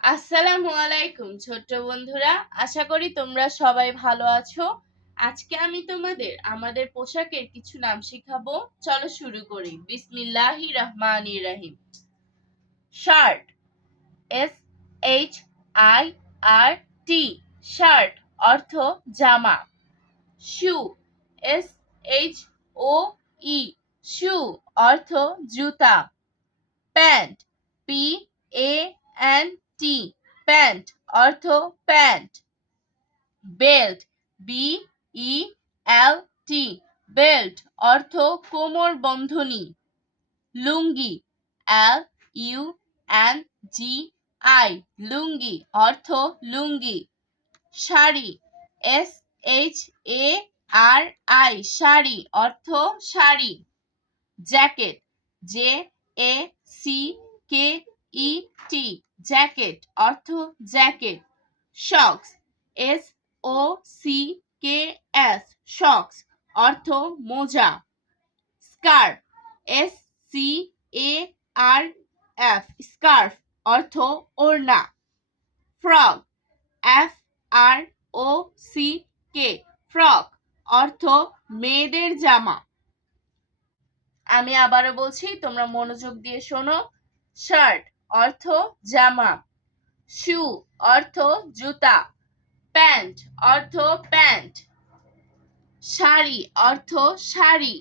আসসালামু আলাইকুম ছোট্ট বন্ধুরা, আশা করি তোমরা সবাই ভালো আছো। আজকে আমি তোমাদের আমাদের পোশাকের কিছু নাম শিখাবো। চলো শুরু করি। বিসমিল্লাহির রহমানির রহিম। শার্ট, SHIRT, শার্ট অর্থ জামা। শু, SHOE, শু অর্থ জুতা। প্যান্ট, PANT, প্যান্ট অর্থ প্যান্ট। বেল্ট, BELT, বেল্ট অর্থ কোমর বন্ধনী। লুঙ্গি, LUNGI, লুঙ্গি অর্থ লুঙ্গি। শাড়ি, SHARI, শাড়ি অর্থ শাড়ি। জ্যাকেট, JACKET, জ্যাকেট অর্থ জ্যাকেট। সক্স, SOCKS, সক্স অর্থ মোজা। স্কার্ফ, SCARF, স্কার্ফ অর্থ ওড়না। ফ্রক, FROCK, ফ্রক অর্থ মেয়েদের জামা। আমি আবারও বলছি, তোমরা মনোযোগ দিয়ে শোনো। শার্ট অর্থ জামা। শু অর্থ জুতা। প্যান্ট অর্থ প্যান্ট। শাড়ি অর্থ শাড়ি।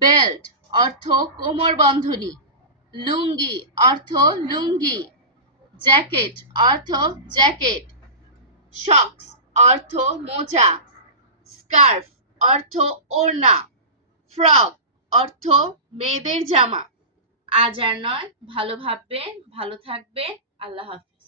বেল্ট অর্থ কোমর বন্ধনী। লুঙ্গি অর্থ লুঙ্গি। জ্যাকেট অর্থ জ্যাকেট। সক্স অর্থ মোজা। স্কার্ফ অর্থ ওড়না। ফ্রক অর্থ মেয়েদের জামা। আজ আর নয়, ভালো ভাববে, ভালো থাকবে। আল্লাহ হাফেজ।